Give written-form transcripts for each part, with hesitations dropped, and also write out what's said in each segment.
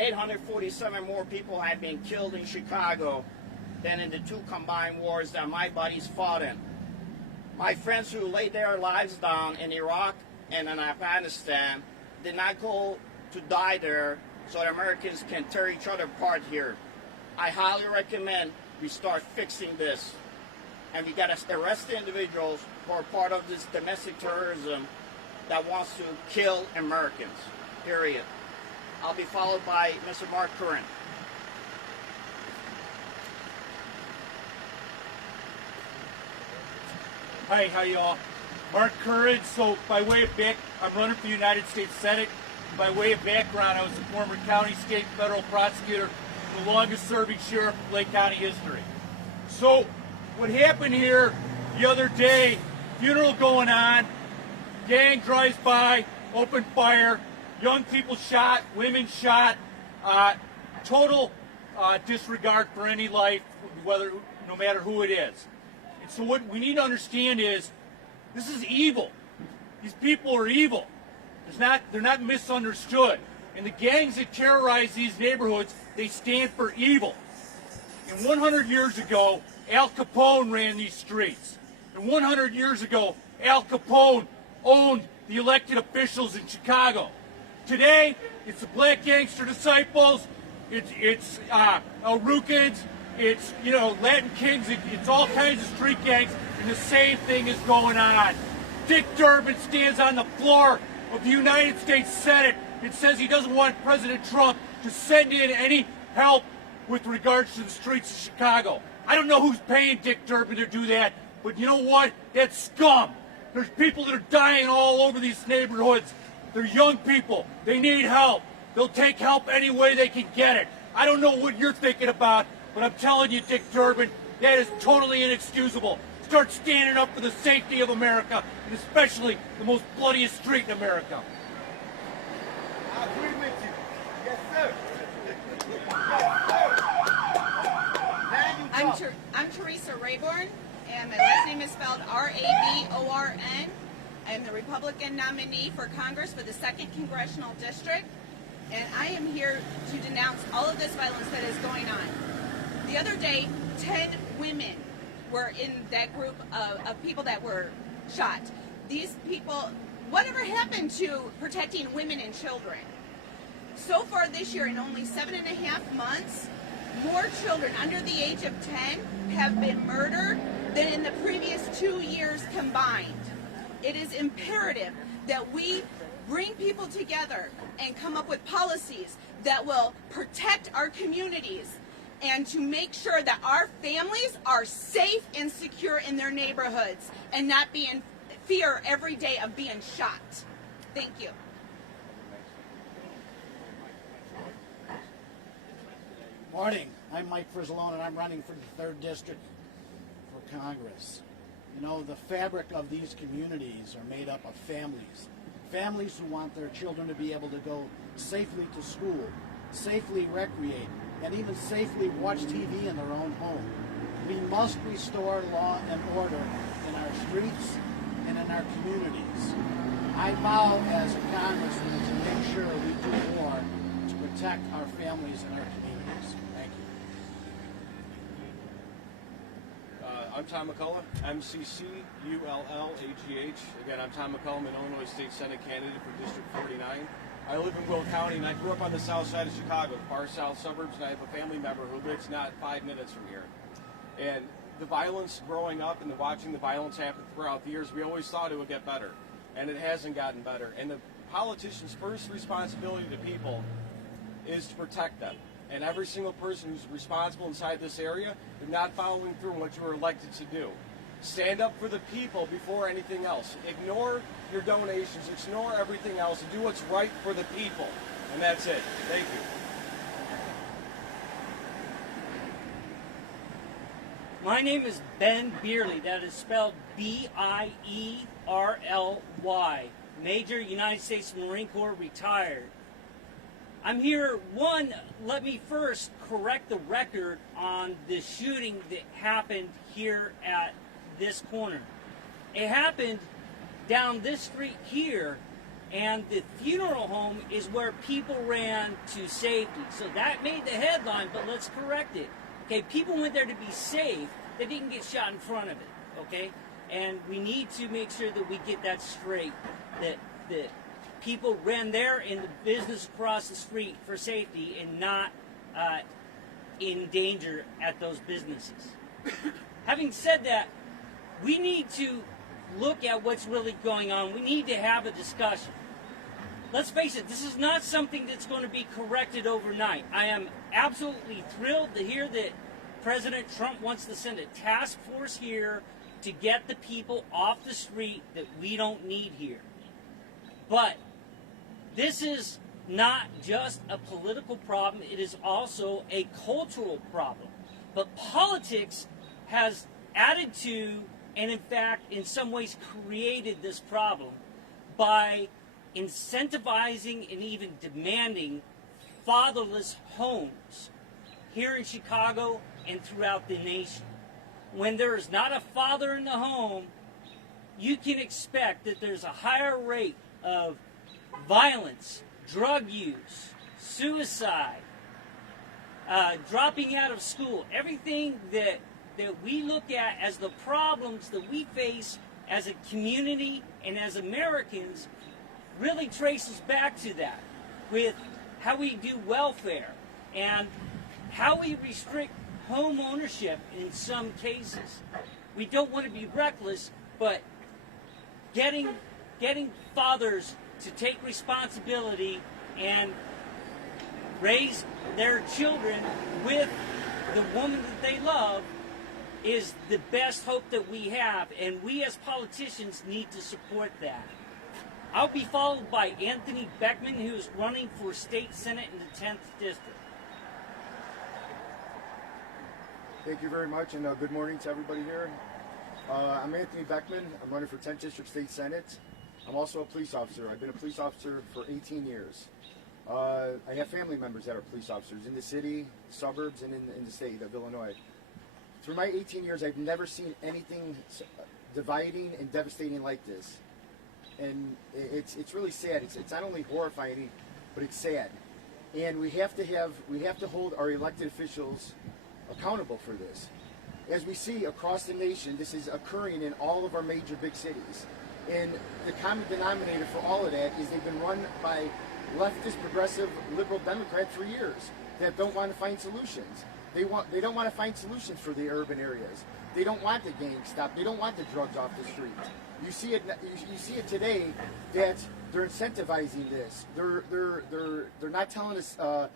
847 more people have been killed in Chicago than in the 2 combined wars that my buddies fought in. My friends who laid their lives down in Iraq and in Afghanistan did not go to die there so that Americans can tear each other apart here. I highly recommend we start fixing this. And we got to arrest the individuals who are part of this domestic terrorism that wants to kill Americans, period. I'll be followed by Mr. Mark Curran. Hi, how y'all? Mark Curran. So by way of I'm running for the United States Senate. By way of background, I was a former county, state, federal prosecutor, the longest serving sheriff in Lake County history. So what happened here the other day, funeral going on, gang drives by, open fire, young people shot, women shot, total disregard for any life, no matter who it is. And so what we need to understand is, this is evil. These people are evil. They're not misunderstood. And the gangs that terrorize these neighborhoods, they stand for evil. And 100 years ago, Al Capone ran these streets. And 100 years ago, Al Capone owned the elected officials in Chicago. Today, it's the Black Gangster Disciples, it's Arukans, it's, Latin Kings, it's all kinds of street gangs, and the same thing is going on. Dick Durbin stands on the floor of the United States Senate and says he doesn't want President Trump to send in any help with regards to the streets of Chicago. I don't know who's paying Dick Durbin to do that, but you know what? That's scum. There's people that are dying all over these neighborhoods. They're young people. They need help. They'll take help any way they can get it. I don't know what you're thinking about, but I'm telling you, Dick Durbin, that is totally inexcusable. Start standing up for the safety of America, and especially the most bloodiest street in America. I agree with you. Yes, sir. Yes, sir. I'm Theresa Rayborn, and my last name is spelled Raborn. I'm the Republican nominee for Congress for the 2nd Congressional District, and I am here to denounce all of this violence that is going on. The other day, 10 women were in that group of people that were shot. These people, whatever happened to protecting women and children? So far this year, in only 7.5 months, more children under the age of 10 have been murdered than in the previous 2 years combined. It is imperative that we bring people together and come up with policies that will protect our communities and to make sure that our families are safe and secure in their neighborhoods and not be in fear every day of being shot. Thank you. Morning. I'm Mike Frizzalone, and I'm running for the 3rd District for Congress. You know, the fabric of these communities are made up of families. Families who want their children to be able to go safely to school, safely recreate, and even safely watch TV in their own home. We must restore law and order in our streets and in our communities. I vow as a congressman to make sure we do more to protect our families and our communities. Thank you. I'm Tom McCullough, MCC-ULL-AGH. Again, I'm Tom McCullough, I'm an Illinois State Senate candidate for District 49. I live in Will County, and I grew up on the south side of Chicago, the far south suburbs, and I have a family member who lives not 5 minutes from here. And the violence growing up and watching the violence happen throughout the years, we always thought it would get better, and it hasn't gotten better. And the politicians' first responsibility to people is to protect them. And every single person who's responsible inside this area, they're not following through on what you were elected to do. Stand up for the people before anything else. Ignore your donations, ignore everything else, and do what's right for the people. And that's it. Thank you. My name is Ben Beerley. That is spelled Bierly. Major, United States Marine Corps, retired. I'm here, let me first correct the record on the shooting that happened here at this corner. It happened down this street here, And the funeral home is where people ran to safety. So that made the headline, but let's correct it. Okay, people went there to be safe. They didn't get shot in front of it, okay? And we need to make sure that we get that straight, that people ran there in the business across the street for safety and not in danger at those businesses. Having said that, we need to look at what's really going on. We need to have a discussion. Let's face it, this is not something that's going to be corrected overnight. I am absolutely thrilled to hear that President Trump wants to send a task force here to get the people off the street that we don't need here. But this is not just a political problem, it is also a cultural problem. But politics has added to, and in fact, in some ways created this problem by incentivizing and even demanding fatherless homes here in Chicago and throughout the nation. When there is not a father in the home, you can expect that there's a higher rate of violence, drug use, suicide, dropping out of school, everything that we look at as the problems that we face as a community and as Americans really traces back to that, with how we do welfare and how we restrict home ownership in some cases. We don't want to be reckless, but getting fathers to take responsibility and raise their children with the woman that they love is the best hope that we have, and we as politicians need to support that. I'll be followed by Anthony Beckman, who is running for state senate in the 10th district. Thank you very much, and good morning to everybody here. I'm Anthony Beckman. I'm running for 10th District State Senate. I'm also a police officer. I've been a police officer for 18 years. I have family members that are police officers in the city, suburbs, and in the state of Illinois. Through my 18 years, I've never seen anything dividing and devastating like this. And it's really sad. It's not only horrifying, but it's sad. And we have to hold our elected officials accountable for this. As we see across the nation, this is occurring in all of our major big cities. And the common denominator for all of that is they've been run by leftist, progressive, liberal Democrats for years that don't want to find solutions. They don't want to find solutions for the urban areas. They don't want the gangs stopped. They don't want the drugs off the street. You see it today that they're incentivizing this. They're not telling us the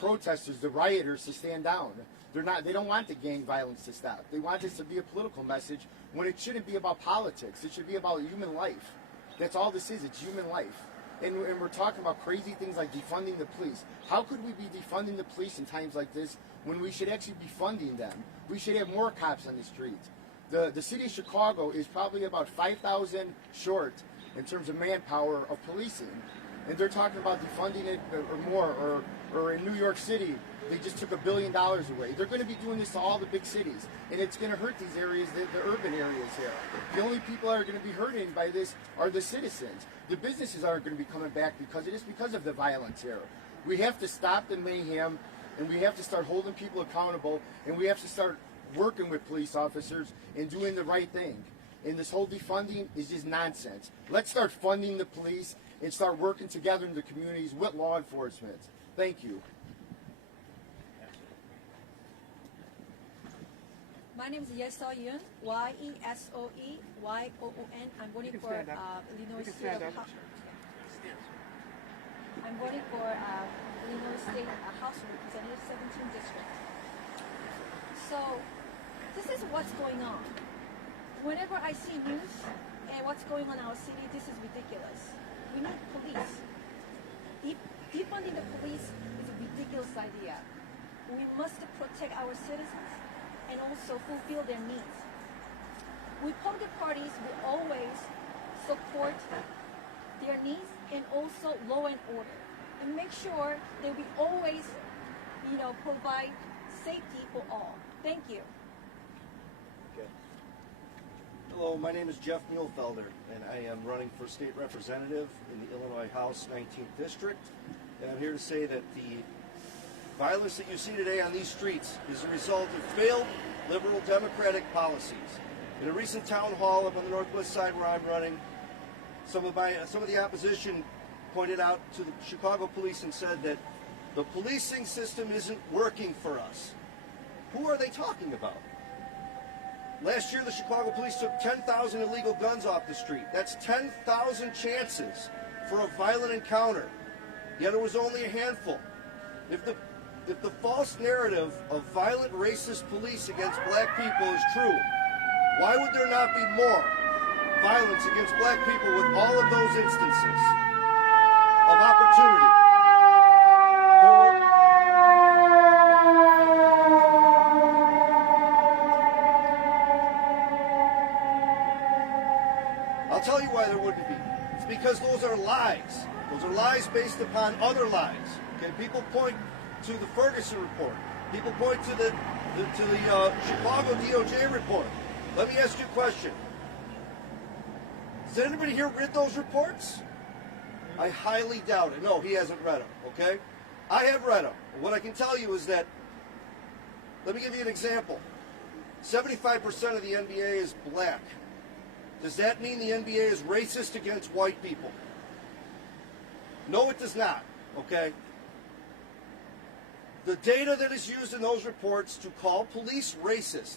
protesters, the rioters, to stand down. They don't want the gang violence to stop. They want this to be a political message when it shouldn't be about politics. It should be about human life. That's all this is. It's human life. And we're talking about crazy things like defunding the police. How could we be defunding the police in times like this when we should actually be funding them? We should have more cops on the street. The city of Chicago is probably about 5,000 short in terms of manpower of policing. And they're talking about defunding it or more. Or in New York City, they just took $1 billion away. They're going to be doing this to all the big cities. And it's going to hurt these areas, the urban areas here. The only people that are going to be hurting by this are the citizens. The businesses aren't going to be coming back because of the violence here. We have to stop the mayhem, and we have to start holding people accountable, and we have to start working with police officers and doing the right thing. And this whole defunding is just nonsense. Let's start funding the police and start working together in the communities with law enforcement. Thank you. My name is Yeso Yun, Y-E-S-O-E-Y-O-O-N. I'm voting for Illinois State I'm voting for Illinois State House of Representatives, 17th District. So, this is what's going on. Whenever I see news and what's going on in our city, this is ridiculous. We need police. Defunding the police is a ridiculous idea. We must protect our citizens and also fulfill their needs. Republican parties will always support their needs and also law and order, and make sure that we always, provide safety for all. Thank you. Hello, my name is Jeff Muehlfelder, and I am running for state representative in the Illinois House 19th District. And I'm here to say that the violence that you see today on these streets is a result of failed liberal democratic policies. In a recent town hall up on the northwest side where I'm running, some of the opposition pointed out to the Chicago police and said that the policing system isn't working for us. Who are they talking about? Last year, the Chicago police took 10,000 illegal guns off the street. That's 10,000 chances for a violent encounter. Yet it was only a handful. If the false narrative of violent racist police against black people is true, why would there not be more violence against black people with all of those instances of opportunity? I'll tell you why there wouldn't be. It's because those are lies. Those are lies based upon other lies. Okay, people point to the Ferguson report. People point to the Chicago DOJ report. Let me ask you a question. Does anybody here read those reports? I highly doubt it. No, he hasn't read them, okay? I have read them. What I can tell you is that, let me give you an example. 75% of the NBA is black. Does that mean the NBA is racist against white people? No, it does not, okay? The data that is used in those reports to call police racist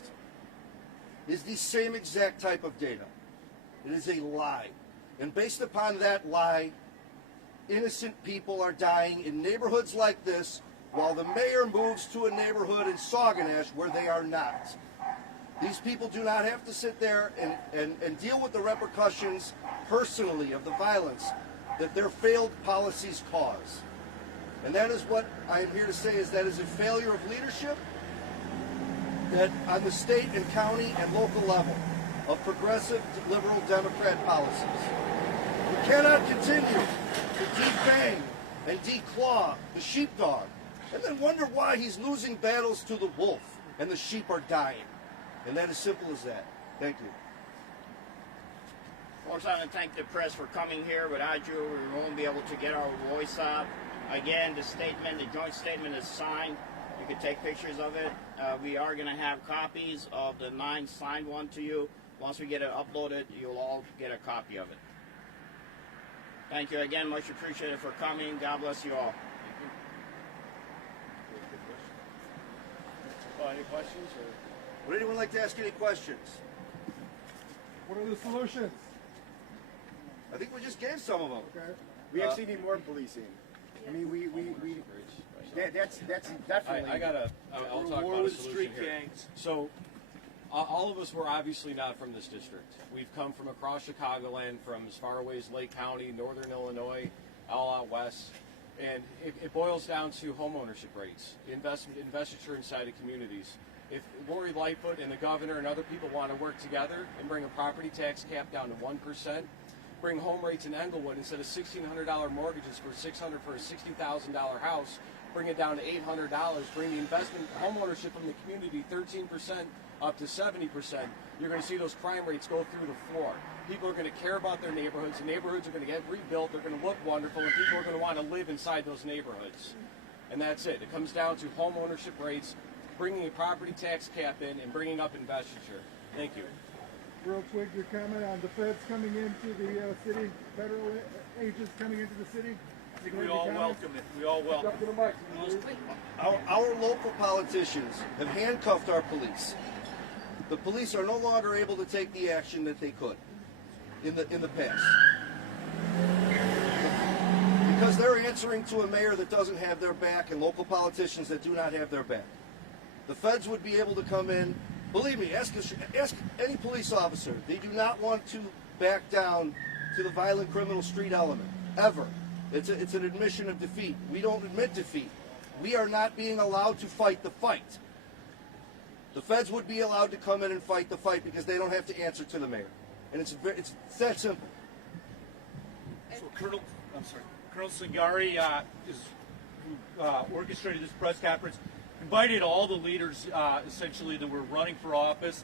is the same exact type of data. It is a lie. And based upon that lie, innocent people are dying in neighborhoods like this while the mayor moves to a neighborhood in Sauganash where they are not. These people do not have to sit there and deal with the repercussions personally of the violence that their failed policies cause. And that is what I am here to say, is that is a failure of leadership that on the state and county and local level of progressive liberal Democrat policies. We cannot continue to defang and declaw the sheepdog and then wonder why he's losing battles to the wolf and the sheep are dying. And that is simple as that. Thank you. Folks, I want to thank the press for coming here. Without you, we won't be able to get our voice out. Again, the joint statement is signed. You can take pictures of it. We are going to have copies of the 9 signed one to you. Once we get it uploaded, you'll all get a copy of it. Thank you again. Much appreciated for coming. God bless you all. Any questions? Would anyone like to ask any questions? What are the solutions? I think we just gave some of them. Okay. We actually need more policing. I mean, that's definitely. I'll talk about a solution here. So, all of us were obviously not from this district. We've come from across Chicagoland, from as far away as Lake County, northern Illinois, all out west. And it boils down to home ownership rates, investiture inside of communities. If Lori Lightfoot and the governor and other people want to work together and bring a property tax cap down to 1%, bring home rates in Englewood instead of $1,600 mortgages for $600 for a $60,000 house, bring it down to $800, bring the investment home ownership from the community 13% up to 70%, you're going to see those crime rates go through the floor. People are going to care about their neighborhoods. The neighborhoods are going to get rebuilt. They're going to look wonderful, and people are going to want to live inside those neighborhoods. And that's it. It comes down to home ownership rates, bringing a property tax cap in, and bringing up investiture. Thank you. Real quick, your comment on the feds coming into the city, federal agents coming into the city. We all welcome it. We all welcome Up to the mic, please. Our local politicians have handcuffed our police. The police are no longer able to take the action that they could in the past. Because they're answering to a mayor that doesn't have their back and local politicians that do not have their back. The feds would be able to come in. Believe me, ask any police officer. They do not want to back down to the violent criminal street element, ever. It's an admission of defeat. We don't admit defeat. We are not being allowed to fight the fight. The feds would be allowed to come in and fight the fight because they don't have to answer to the mayor. And it's that simple. So Colonel Sangari who orchestrated this press conference, invited all the leaders essentially that were running for office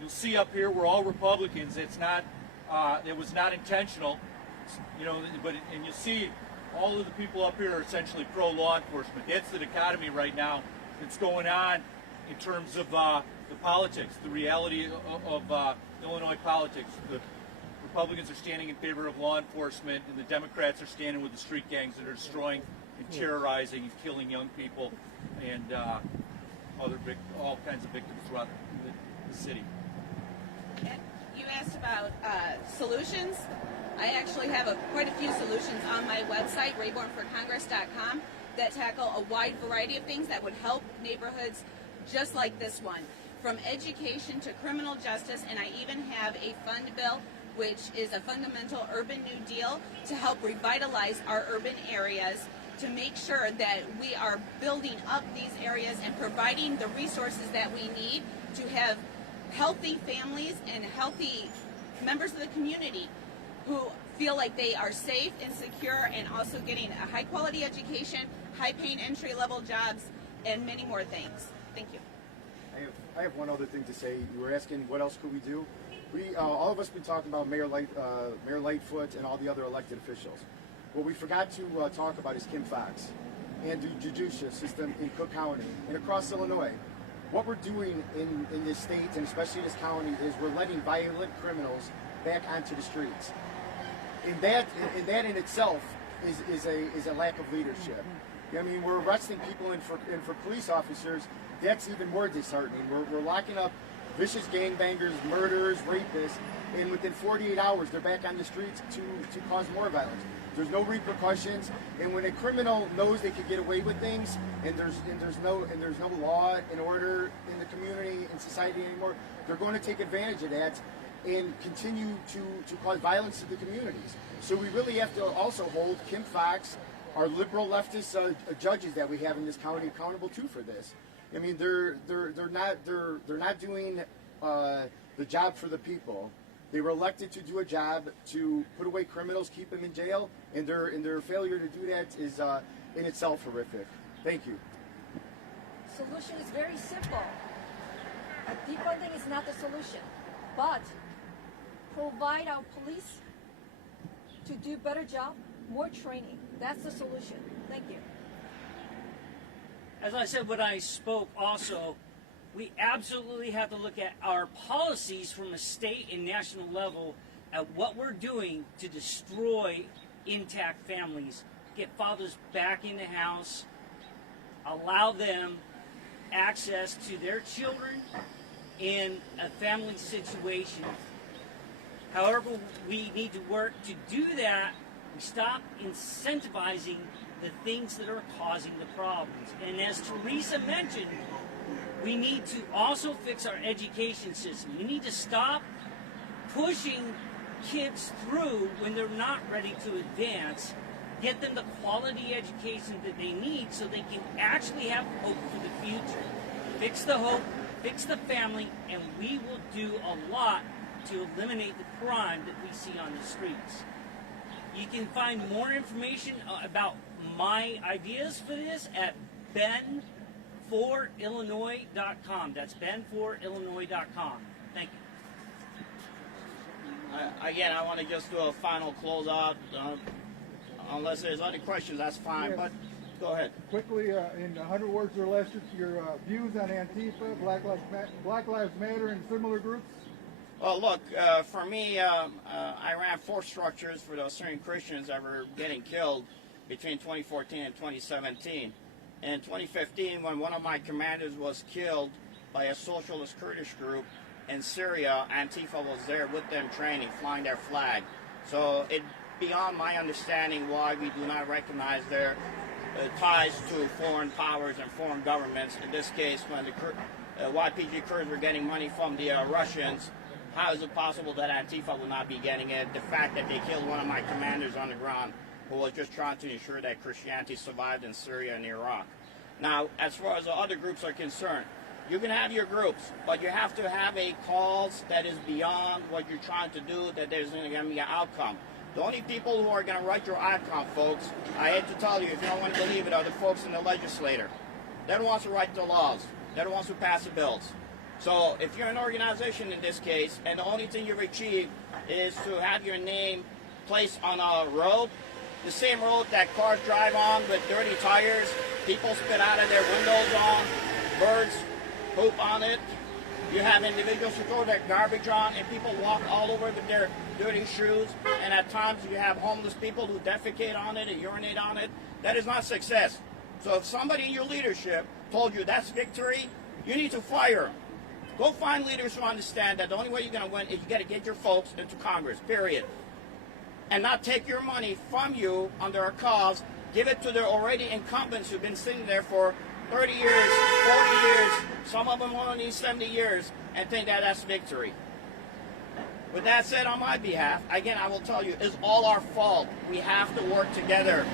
You'll see up here we're all Republicans. It's not. It was not intentional, you know. And you'll see all of the people up here are essentially pro law enforcement. That's the dichotomy right now that's going on in terms of the politics, the reality of Illinois politics. The Republicans are standing in favor of law enforcement, and the Democrats are standing with the street gangs that are destroying and terrorizing and killing young people and all kinds of victims throughout the city. You asked about solutions. I actually have quite a few solutions on my website, RaybornForCongress.com, that tackle a wide variety of things that would help neighborhoods just like this one, from education to criminal justice, and I even have a fund bill, which is a fundamental urban New Deal to help revitalize our urban areas, to make sure that we are building up these areas and providing the resources that we need to have healthy families and healthy members of the community who feel like they are safe and secure, and also getting a high quality education, high paying entry level jobs, and many more things. Thank you. I have one other thing to say. You were asking what else could we do. We all of us been talking about Mayor Lightfoot and all the other elected officials. What we forgot to talk about is Kim Fox and the judicial system in Cook County and across Illinois. What we're doing in this state, and especially this county, is we're letting violent criminals back onto the streets. And that in itself is a lack of leadership. I mean, we're arresting people, and for police officers, that's even more disheartening. We're locking up vicious gangbangers, murderers, rapists, and within 48 hours they're back on the streets to cause more violence. There's no repercussions, and when a criminal knows they could get away with things, and there's no law and order in the community and society anymore, they're going to take advantage of that and continue to cause violence to the communities. So we really have to also hold Kim Fox, our liberal leftist judges that we have in this county, accountable too for this. I mean, they're not doing the job for the people. They were elected to do a job to put away criminals, keep them in jail, and their failure to do that is in itself horrific. Thank you. Solution is very simple. Defunding is not the solution, but provide our police to do better job, more training. That's the solution. Thank you. As I said when I spoke also, we absolutely have to look at our policies from a state and national level at what we're doing to destroy intact families, get fathers back in the house, allow them access to their children in a family situation. However, we need to work to do that. We stop incentivizing the things that are causing the problems. And as Theresa mentioned, we need to also fix our education system. We need to stop pushing kids through when they're not ready to advance, get them the quality education that they need so they can actually have hope for the future. Fix the hope, fix the family, and we will do a lot to eliminate the crime that we see on the streets. You can find more information about my ideas for this at ben4illinois.com. That's ben4illinois.com. Thank you. Again, I want to just do a final closeout. Unless there's other questions, that's fine. Yes. But go ahead. Quickly, in 100 words or less, just your views on Antifa, Black Lives Matter, and similar groups. Well, look, for me, I ran force structures for those Syrian Christians that were getting killed between 2014 and 2017. In 2015, when one of my commanders was killed by a socialist Kurdish group in Syria, Antifa was there with them training, flying their flag. So it's beyond my understanding why we do not recognize their ties to foreign powers and foreign governments. In this case, when the YPG Kurds were getting money from the Russians, how is it possible that Antifa will not be getting it? The fact that they killed one of my commanders on the ground who was just trying to ensure that Christianity survived in Syria and Iraq. Now, as far as the other groups are concerned, you can have your groups, but you have to have a cause that is beyond what you're trying to do, that there's going to be an outcome. The only people who are going to write your outcome, folks, I hate to tell you, if you don't want to believe it, are the folks in the legislature. They're the ones who write the laws. They're the ones who pass the bills. So if you're an organization in this case, and the only thing you've achieved is to have your name placed on a road, the same road that cars drive on with dirty tires, people spit out of their windows on, birds poop on it, you have individuals who throw their garbage on, and people walk all over with their dirty shoes, and at times you have homeless people who defecate on it and urinate on it. That is not success. So if somebody in your leadership told you that's victory, you need to fire them. Go find leaders who understand that the only way you're going to win is you got to get your folks into Congress, period. And not take your money from you under a cause, give it to the already incumbents who've been sitting there for 30 years, 40 years, some of them only 70 years, and think that that's victory. With that said, on my behalf, again, I will tell you, it's all our fault. We have to work together.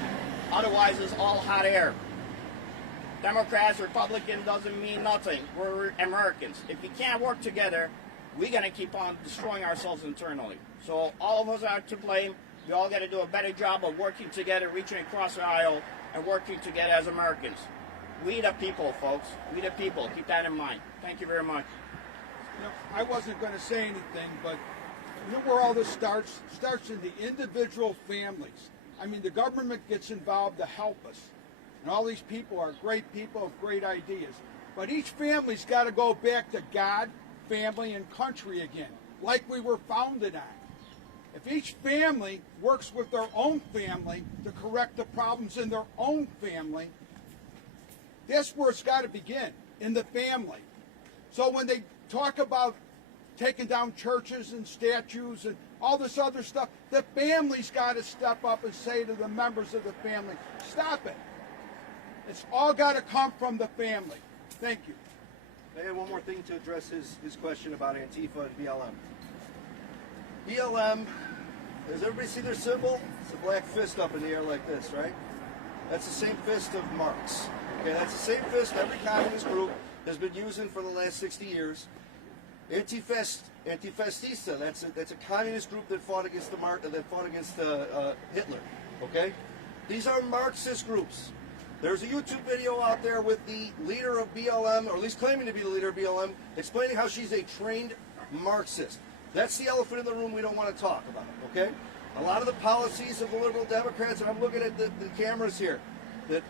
Otherwise, it's all hot air. Democrats, Republicans doesn't mean nothing. We're Americans. If we can't work together, we're going to keep on destroying ourselves internally. So all of us are to blame. We all got to do a better job of working together, reaching across the aisle, and working together as Americans. We the people, folks. We the people. Keep that in mind. Thank you very much. You know, I wasn't going to say anything, but you know where all this starts? It starts in the individual families. I mean, the government gets involved to help us. And all these people are great people with great ideas. But each family's got to go back to God, family, and country again, like we were founded on. If each family works with their own family to correct the problems in their own family, that's where it's got to begin, in the family. So when they talk about taking down churches and statues and all this other stuff, the family's got to step up and say to the members of the family, stop it. It's all got to come from the family. Thank you. I had one more thing to address his question about Antifa and BLM. BLM, does everybody see their symbol? It's a black fist up in the air like this, right? That's the same fist of Marx. Okay, that's the same fist every communist group has been using for the last 60 years. Antifascista, that's a communist group that fought against Hitler. Okay, these are Marxist groups. There's a YouTube video out there with the leader of BLM, or at least claiming to be the leader of BLM, explaining how she's a trained Marxist. That's the elephant in the room we don't want to talk about, okay? A lot of the policies of the liberal Democrats, and I'm looking at the cameras here, that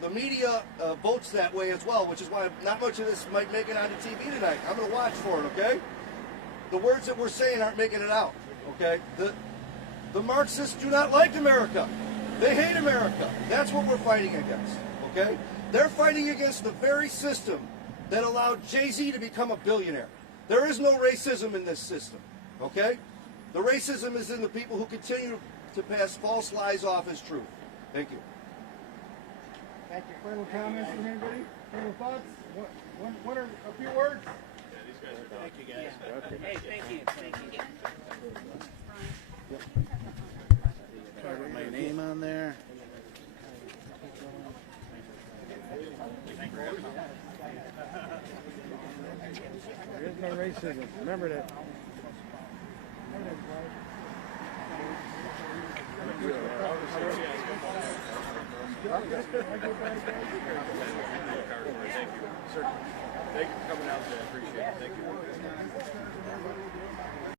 the media votes that way as well, which is why not much of this might make it onto TV tonight. I'm going to watch for it, okay? The words that we're saying aren't making it out, okay? The Marxists do not like America. They hate America. That's what we're fighting against, okay? They're fighting against the very system that allowed Jay-Z to become a billionaire. There is no racism in this system, okay? The racism is in the people who continue to pass false lies off as truth. Thank you. Thank you. Final comments from anybody? Final thoughts? What are a few words? Thank you, guys. Hey, thank you. Thank you. Put my name on there. There is no racism. Remember that. Thank you for coming out today. I appreciate it. Thank you.